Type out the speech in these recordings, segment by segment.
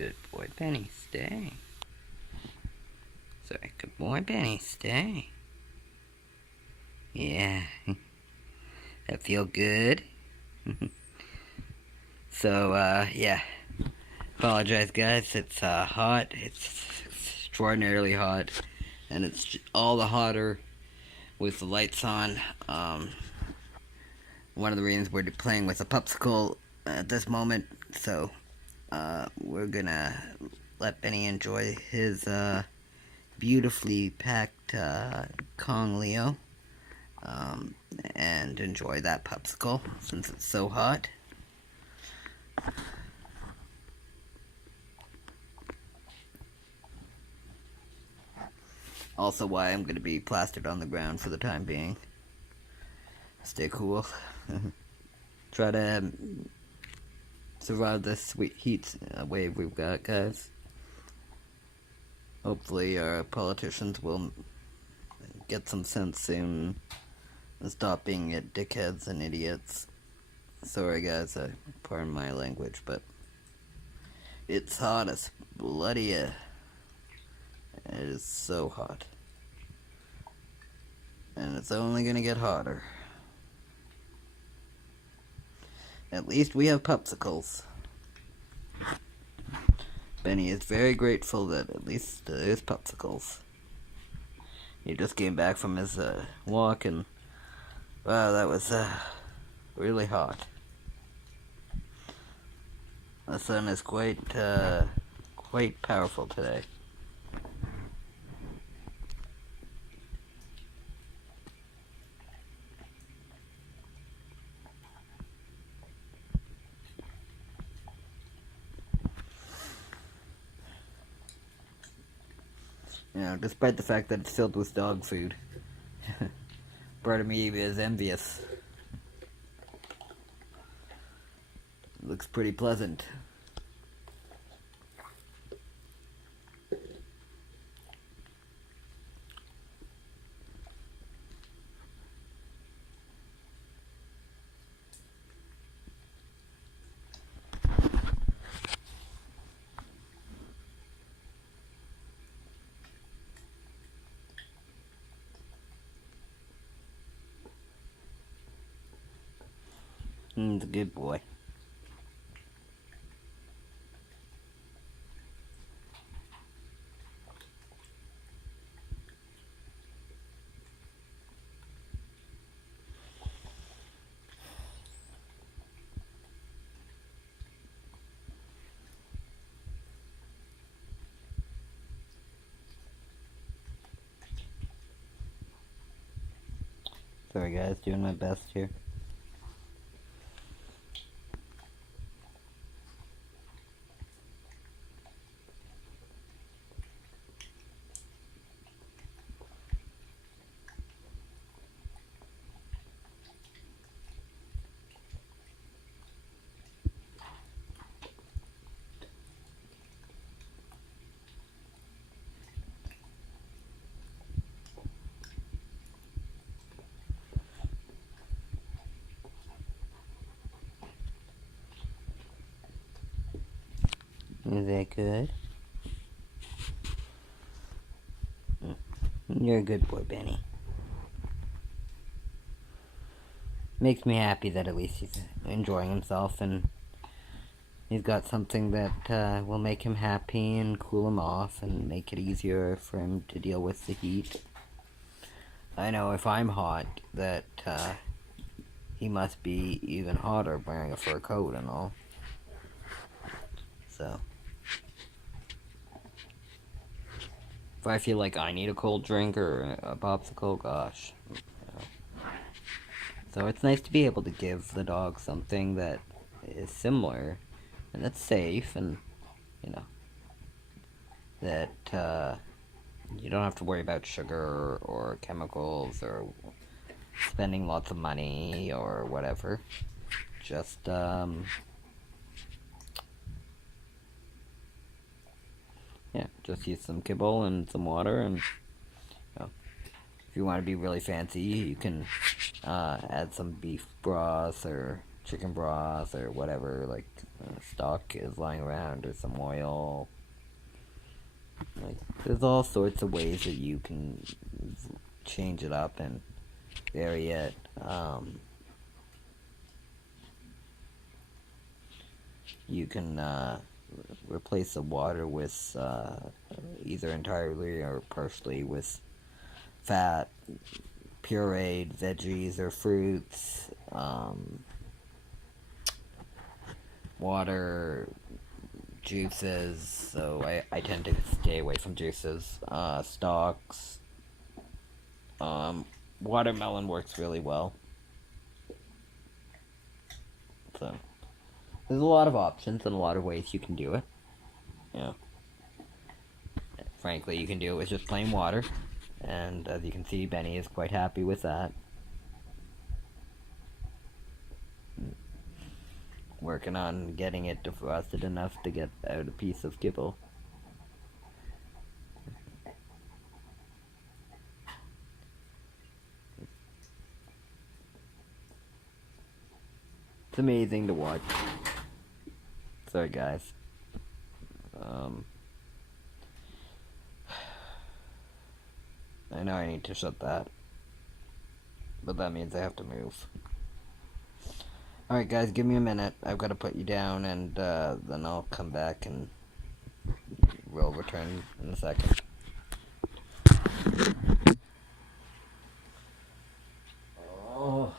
Good boy, Benny, stay. Sorry, good boy, Benny, stay. Yeah. That feel good? So, yeah. Apologize, guys. It's, hot. It's extraordinarily hot. And it's all the hotter with the lights on. One of the reasons we're playing with a popsicle at this moment. So, we're gonna let Benny enjoy his, beautifully packed, Kong Leo. And enjoy that popsicle since it's so hot. Also why I'm going to be plastered on the ground for the time being. Stay cool. Try to survive this sweet heat wave we've got, guys. Hopefully our politicians will get some sense soon and stop being dickheads and idiots. Sorry guys, pardon my language, but it's hot as bloody. It is so hot. And it's only gonna get hotter. At least we have popsicles. Benny is very grateful that at least there's popsicles. He just came back from his walk and wow, that was really hot. The sun is quite powerful today. You know, despite the fact that it's filled with dog food. Part of me is envious. It looks pretty pleasant. He's a good boy. Sorry guys, doing my best here. Is that good? You're a good boy, Benny. Makes me happy that at least he's enjoying himself and he's got something that will make him happy and cool him off and make it easier for him to deal with the heat. I know if I'm hot that he must be even hotter wearing a fur coat and all. So if I feel like I need a cold drink or a popsicle, gosh. You know. So it's nice to be able to give the dog something that is similar and that's safe and, you know, that you don't have to worry about sugar or chemicals or spending lots of money or whatever. Just, yeah, just use some kibble and some water, and you know, if you want to be really fancy, you can add some beef broth or chicken broth or whatever, like stock is lying around, or some oil. Like, there's all sorts of ways that you can change it up and vary it. You can replace the water with either entirely or partially with fat, pureed veggies or fruits, water, juices. So I tend to stay away from juices. Stalks. Watermelon works really well. So there's a lot of options and a lot of ways you can do it. Yeah. Frankly, you can do it with just plain water. And as you can see, Benny is quite happy with that. Working on getting it defrosted enough to get out a piece of kibble. It's amazing to watch. Sorry, guys. I know I need to shut that, but that means I have to move. Alright, guys, give me a minute. I've got to put you down, and then I'll come back and we'll return in a second. Oh.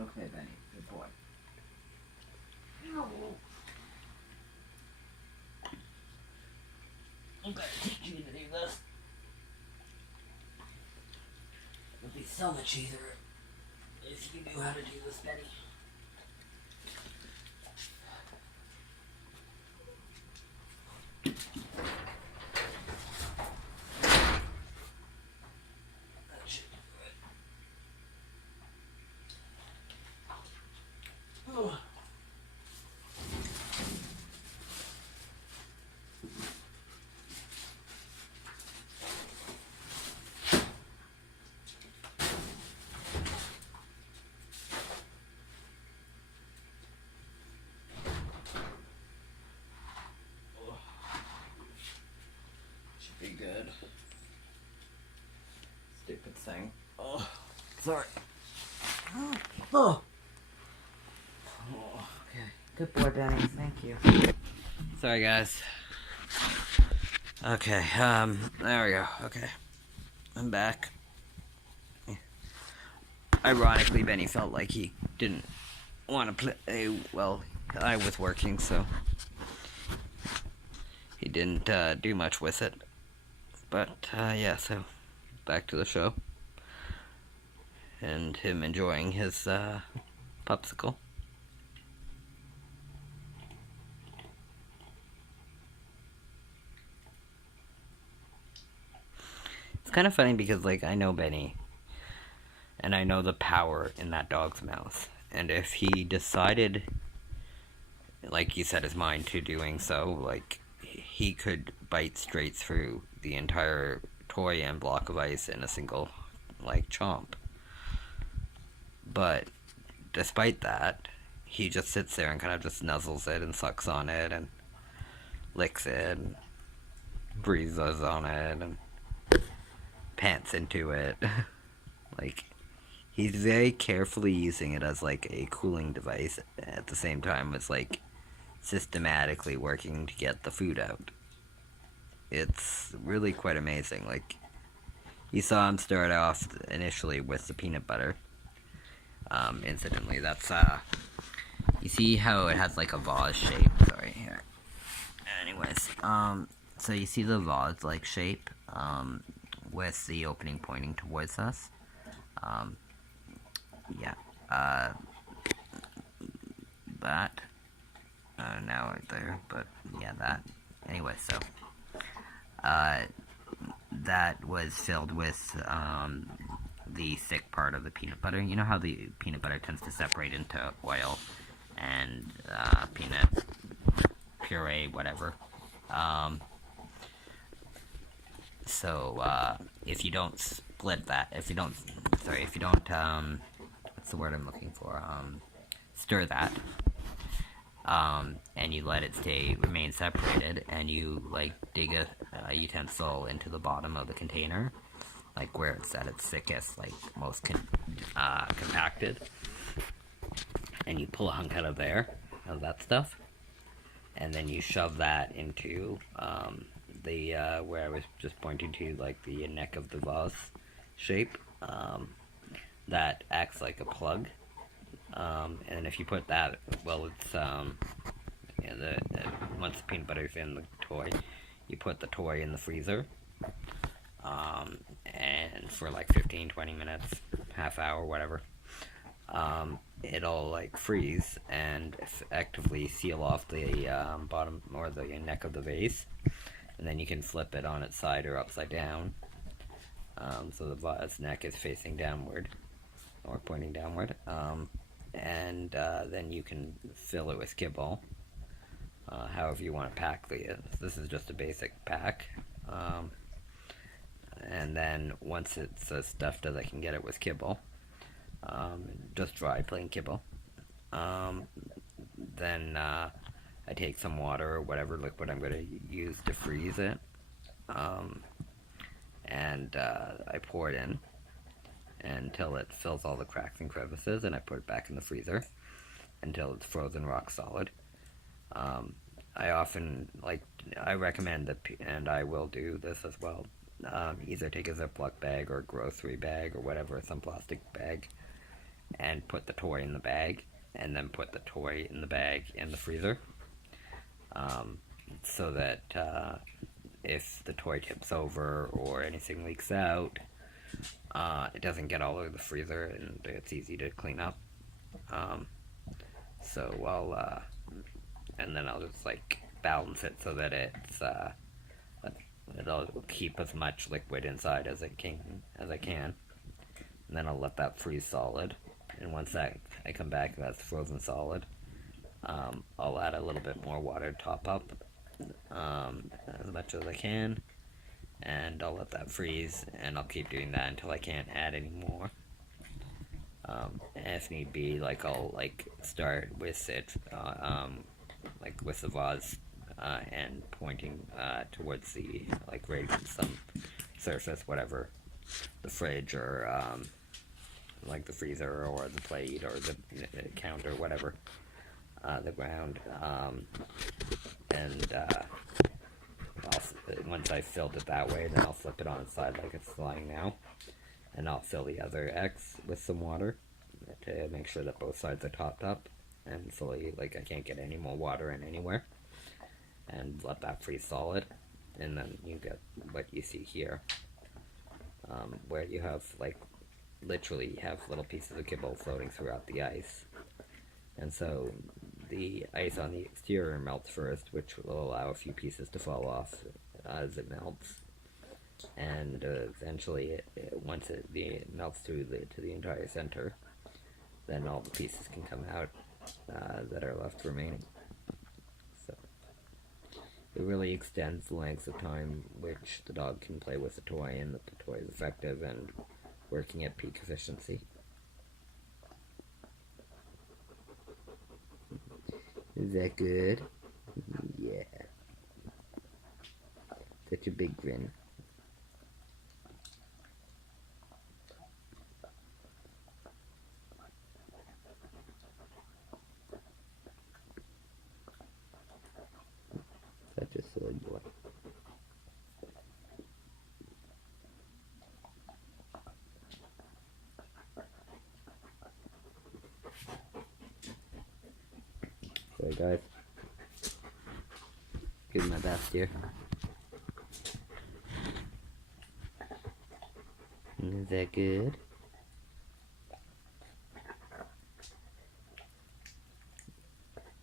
Okay, Benny, good boy. I'm gonna teach you to do this. It would be so much easier if you knew how to do this, Benny. That should do it. Oh. Be good. Stupid thing. Oh, sorry. Oh. Oh, okay. Good boy, Benny. Thank you. Sorry, guys. Okay, there we go. Okay. I'm back. Ironically, Benny felt like he didn't want to play. Well, I was working, so he didn't do much with it. But, yeah, so back to the show. And him enjoying his popsicle. It's kind of funny because, like, I know Benny. And I know the power in that dog's mouth. And if he decided, like he set his mind to doing so, like, he could bite straight through the entire toy and block of ice in a single, like, chomp. But despite that, he just sits there and kind of just nuzzles it and sucks on it and licks it and breathes on it and pants into it. Like, he's very carefully using it as, like, a cooling device at the same time as, like, systematically working to get the food out. It's really quite amazing. Like, you saw him start off initially with the peanut butter. Incidentally, that's, you see how it has, like, a vase shape? Sorry, here. Anyways, so you see the vase-like shape, with the opening pointing towards us? Yeah, that, now right there, but, yeah, that. Anyway, so, that was filled with, the thick part of the peanut butter. You know how the peanut butter tends to separate into oil and peanut puree, whatever. So if you don't split that, if you don't, what's the word I'm looking for? Stir that, and you let it remain separated, and you like dig a utensil into the bottom of the container, like where it's at its thickest, like most compacted, and you pull a hunk out of there, of that stuff, and then you shove that into the where I was just pointing to, like the neck of the vase shape, that acts like a plug. And if you put that, well, it's once the peanut butter is in the toy, you put the toy in the freezer, and for like 15-20 minutes, half hour, whatever, it'll like freeze and effectively seal off the bottom or the neck of the vase, and then you can flip it on its side or upside down, so the vase neck is facing downward or pointing downward, and then you can fill it with kibble, however you want to pack this is just a basic pack, and then once it's stuffed as I can get it with kibble, just dry plain kibble, then I take some water or whatever liquid I'm going to use to freeze it, and I pour it in until it fills all the cracks and crevices, and I put it back in the freezer until it's frozen rock solid. I recommend that, and I will do this as well, either take a Ziploc bag or a grocery bag or whatever, some plastic bag, and put the toy in the bag, and then put the toy in the bag in the freezer, so that if the toy tips over or anything leaks out, it doesn't get all over the freezer, and it's easy to clean up. And then I'll just like balance it so that it'll keep as much liquid inside as I can, and then I'll let that freeze solid. And once I come back, that's frozen solid. I'll add a little bit more water to top up, as much as I can, and I'll let that freeze, and I'll keep doing that until I can't add any more. And if need be, like I'll like start with it, like with the vase, and pointing towards the like raising some surface, whatever, the fridge or like the freezer or the plate or the counter, whatever, the ground, and once I've filled it that way, then I'll flip it on its side like it's lying now, and I'll fill the other X with some water to make sure that both sides are topped up and fully, like I can't get any more water in anywhere, and let that freeze solid. And then you get what you see here, where you have like literally have little pieces of kibble floating throughout the ice, and so the ice on the exterior melts first, which will allow a few pieces to fall off as it melts, and eventually once it melts through to the entire center, then all the pieces can come out that are left remaining. So it really extends the length of time which the dog can play with the toy, and that the toy is effective and working at peak efficiency. Is that good? Yeah. Such a big grin. Such a silly boy. Sorry guys. Doing my best here. Is that good?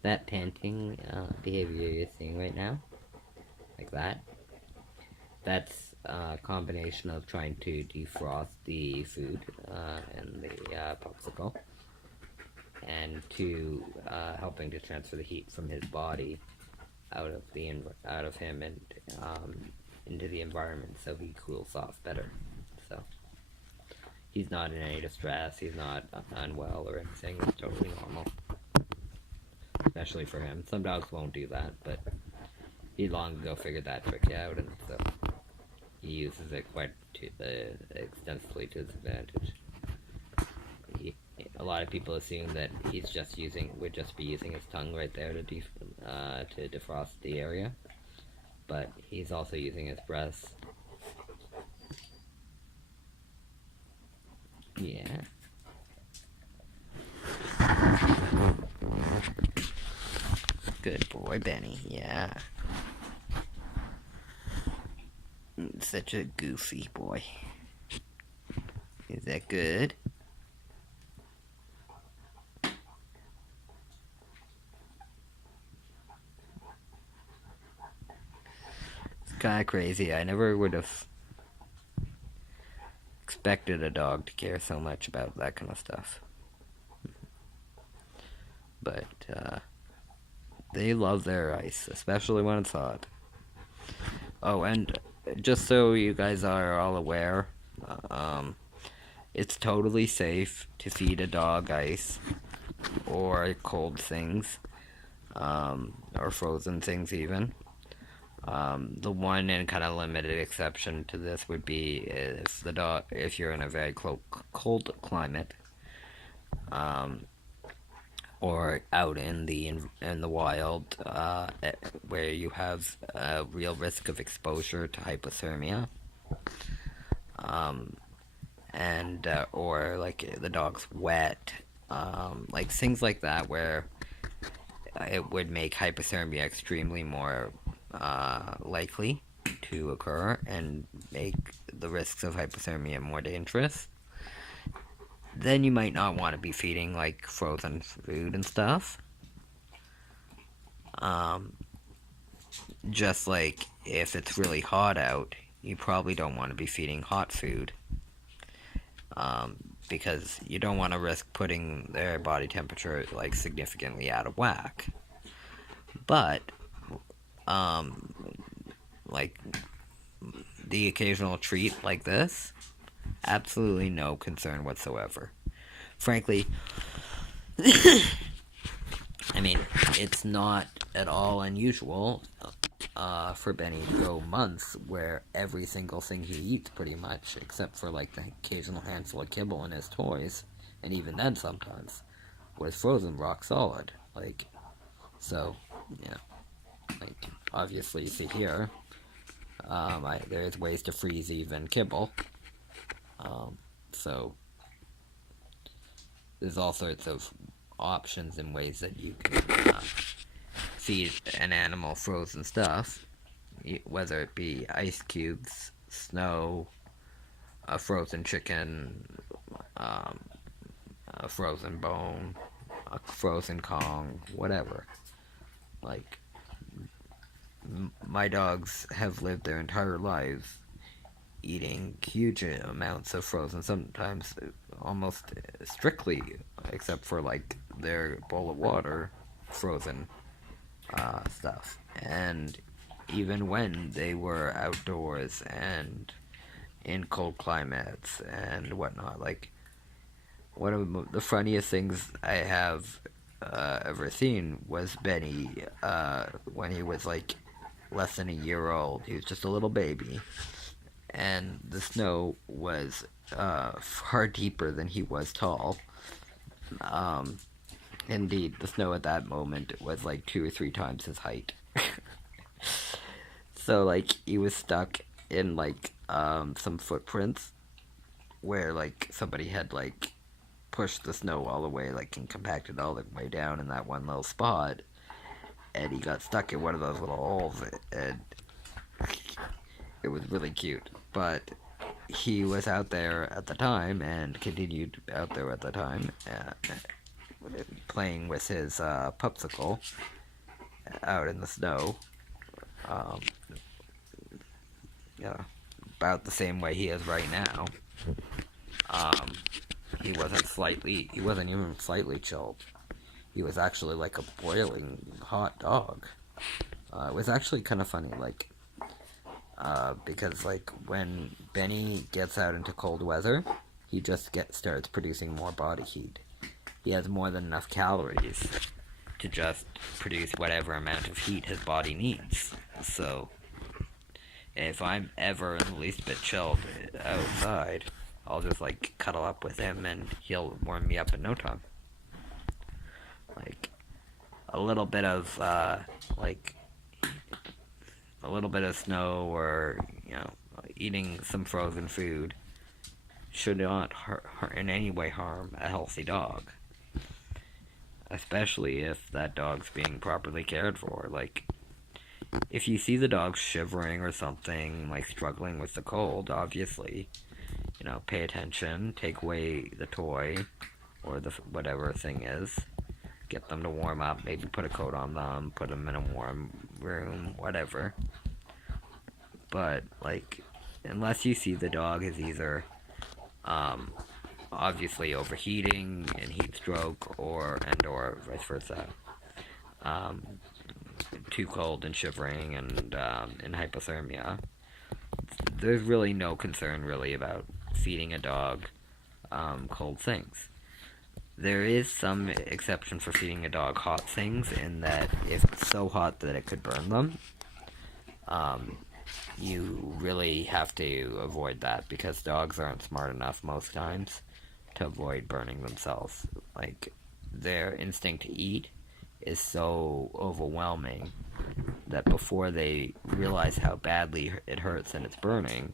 That panting behavior you're seeing right now, like that, that's a combination of trying to defrost the food and the popsicle, and 2, helping to transfer the heat from his body out of him and into the environment, so he cools off better. So he's not in any distress. He's not unwell or anything. It's totally normal, especially for him. Some dogs won't do that, but he long ago figured that trick out, and so he uses it quite extensively to his advantage. A lot of people assume that would just be using his tongue right there to defrost the area, but he's also using his breath. Yeah. Good boy, Benny. Yeah. Such a goofy boy. Is that good? It's kind of crazy. I never would have expected a dog to care so much about that kind of stuff. But they love their ice, especially when it's hot. Oh, and just so you guys are all aware, it's totally safe to feed a dog ice or cold things, or frozen things even. The one and kind of limited exception to this would be if you're in a very cold climate, or out in the wild, where you have a real risk of exposure to hypothermia, and or like the dog's wet, like things like that, where it would make hypothermia extremely more likely to occur and make the risks of hypothermia more dangerous. Then you might not want to be feeding like frozen food and stuff. Just like if it's really hot out, you probably don't want to be feeding hot food, because you don't want to risk putting their body temperature like significantly out of whack. But like the occasional treat like this, absolutely no concern whatsoever. Frankly, I mean, it's not at all unusual for Benny to go months where every single thing he eats, pretty much, except for like the occasional handful of kibble in his toys, and even then sometimes, was frozen rock solid. Like, so, yeah. Like, obviously, you see here, there's ways to freeze even kibble. So, there's all sorts of options and ways that you can feed an animal frozen stuff, whether it be ice cubes, snow, a frozen chicken, a frozen bone, a frozen Kong, whatever. Like, my dogs have lived their entire lives eating huge amounts of frozen, sometimes almost strictly, except for like their bowl of water, frozen stuff. And even when they were outdoors and in cold climates and whatnot, like, one of the funniest things I have ever seen was Benny, when he was like less than a year old. He was just a little baby, and the snow was far deeper than he was tall. Indeed, the snow at that moment was like 2 or 3 times his height. So, like, he was stuck in like some footprints where like somebody had like pushed the snow all the way, like, and compacted all the way down in that one little spot, and he got stuck in one of those little holes, and it was really cute. But he was out there at the time, and continued out there at the time, playing with his popsicle out in the snow. Yeah, about the same way he is right now. He wasn't even slightly chilled. he was actually like a boiling hot dog. It was actually kind of funny, like, because like when Benny gets out into cold weather, he just starts producing more body heat. He has more than enough calories to just produce whatever amount of heat his body needs. So if I'm ever in the least bit chilled outside, I'll just like cuddle up with him and he'll warm me up in no time. Like a little bit of like a little bit of snow or eating some frozen food should not in any way harm a healthy dog, especially if that dog's being properly cared for. Like if you see the dog shivering or something, like struggling with the cold, obviously, pay attention, take away the toy or the whatever thing is, get them to warm up, maybe put a coat on them, put them in a warm room, whatever. But like, unless you see the dog is either obviously overheating and heat stroke, or vice versa, too cold and shivering and in hypothermia, there's really no concern really about feeding a dog cold things. There is some exception for feeding a dog hot things, in that if it's so hot that it could burn them, you really have to avoid that, because dogs aren't smart enough most times to avoid burning themselves. Like, their instinct to eat is so overwhelming that before they realize how badly it hurts and it's burning,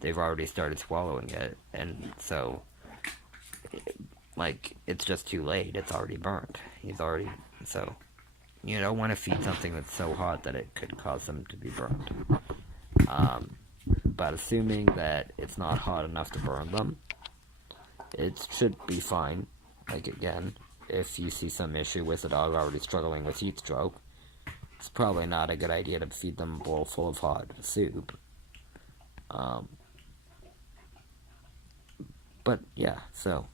they've already started swallowing it, and so like it's just too late. It's already burnt. So you don't want to feed something that's so hot that it could cause them to be burned. But assuming that it's not hot enough to burn them, it should be fine. Like, again, if you see some issue with a dog already struggling with heat stroke, it's probably not a good idea to feed them a bowl full of hot soup. But yeah, so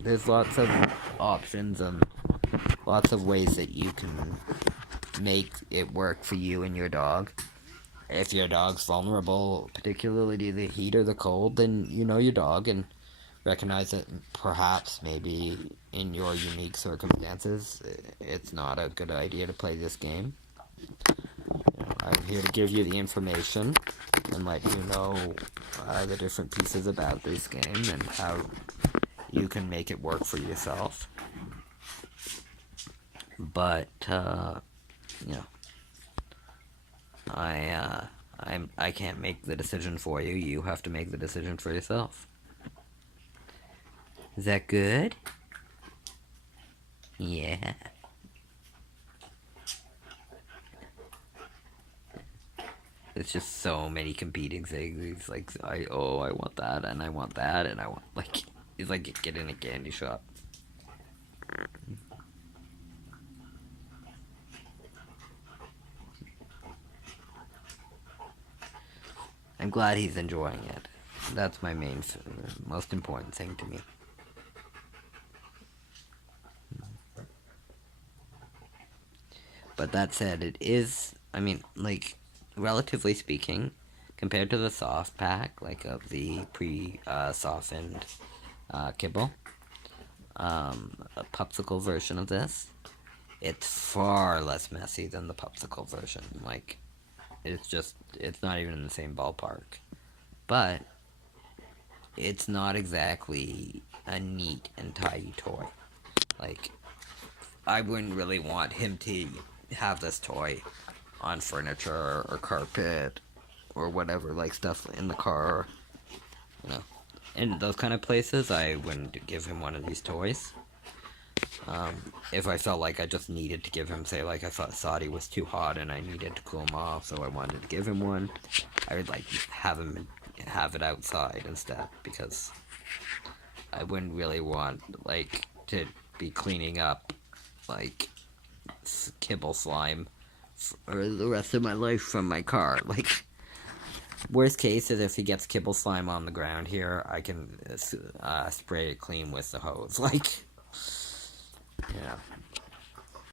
there's lots of options and lots of ways that you can make it work for you and your dog. If your dog's vulnerable, particularly to the heat or the cold, then you know your dog and recognize that perhaps maybe in your unique circumstances it's not a good idea to play this game. I'm here to give you the information and let you know the different pieces about this game and how you can make it work for yourself. But I can't make the decision for you. You have to make the decision for yourself. Is that good? Yeah. It's just so many competing things. It's like, I want that, and I want that, and I want, like, it's like getting a candy shop. I'm glad he's enjoying it. That's my most important thing to me. But that said, it is, relatively speaking, compared to the soft pack, like of the pre-softened kibble, a popsicle version of this, it's far less messy than the popsicle version. Like, it's not even in the same ballpark. But it's not exactly a neat and tidy toy. Like, I wouldn't really want him to have this toy on furniture or carpet or whatever, like stuff in the car, in those kind of places. I wouldn't give him one of these toys. If I felt like I just needed to give him, say, like I thought he was too hot and I needed to cool him off, so I wanted to give him one, I would have him have it outside instead, because I wouldn't really want to be cleaning up kibble slime for the rest of my life from my car. Worst case is if he gets kibble slime on the ground here, I can spray it clean with the hose. Like, yeah.